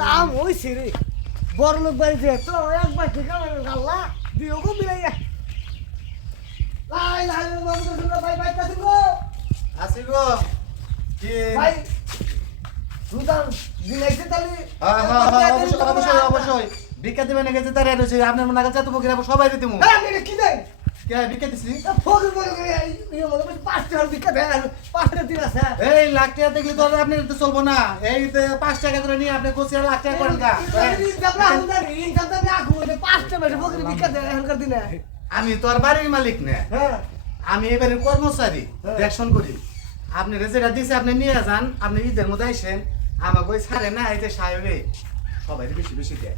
কাম হইছে রে বড় লোক বাড়ি যে তো একবার ঠিক আছে আল্লাহ দিও গো মিলাইয়া লাই লাই বাবু তো ভাই ভাই কাছে গো আসি গো কি ভাই দুদার দিলাইছে তালি হ্যাঁ অবশ্যই অবশ্যই ভিক্ষা দিবেন না গেছে তারে রইছে আপনার মনে কাছে তো ফকির সবাই দিতে মু হ্যাঁ আমি কি দেই কে ভিক্ষা দিছি ফকির বলে এই মনে হয় 5 টাকা ভিক্ষা দেয় 5 টাকা দিন আছে এই লাখ টাকা দেখলে তো আপনি তো চলবো না এই 5 টাকা করে নিয়ে আপনি কোসিয়া লাখ টাকা করেন কা আমি তো আর বাড়ির মালিক না আমি এবারে কর্মচারী দেখশন করি আপনি রেজেটা দিছে আপনি নিয়ে যান আপনি ঈদের মধ্যে আইসেন আমাকে ওই ছাড়ে না এই যে সাহেবে সবাই বেশি বেশি দেয়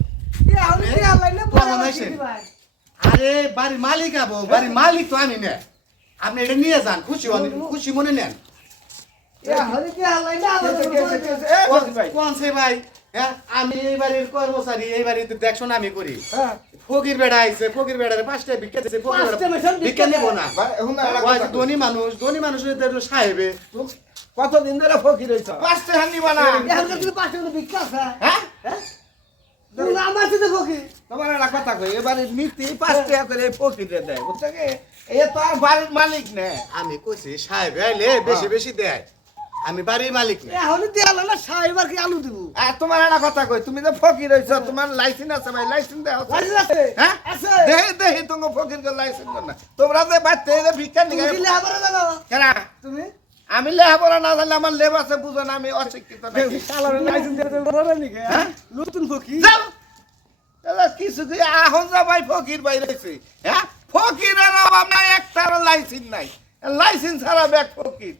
আরে বাড়ির মালিক আবো বাড়ির মালিক তো আমি না আপনি এটা নিয়ে যান খুশি মনে নেন কোন সে ভাই হ্যাঁ আমি এই বাড়ির কর্মচারী এই বাড়িতে দেখশন আমি করি ফকির বেড়া আইছে ফকির বেড়ারে 5 টাকা ভিক্ষা দিছে ফকির ভিক্ষা নেব না ধনী মানুষ সাহেবে কতদিন ধরে ফকির হইছ 5 টাকা নিবা না হ্যাঁ তোমার একটা কথা কই এবারে নীতি 5 টাকা করে ফকিরে দেয় বুঝছো কি এ তো আর বাড়ির মালিক না আমি কইছি সাহেব আইলে বেশি বেশি দেয় আমি বাড়ির মালিক না আর তোমার একটা কথা কই তুমি যে ফকির হইছ তোমার লাইসেন্স আছে ভাই লাইসেন্স দাও হ্যাঁ দেহি দেহি তুমি ফকির কে লাইসেন্স না তোমরা যে বাচ্চা এর ভিক্ষা নিয়ে কেন তুমি আমি লেহাপড়া না জানলে আমার লেব আছে বুঝো না আমি অশিক্ষিত নাকি নতুন ফকির যাও দাদা কিছু কি এখন যা ভাই ফকির ভাই রয়েছে হ্যাঁ ফকিরের অভাব নাই একটার লাইসেন্স নাই লাইসেন্স ছাড়া ব্যাগ ফকির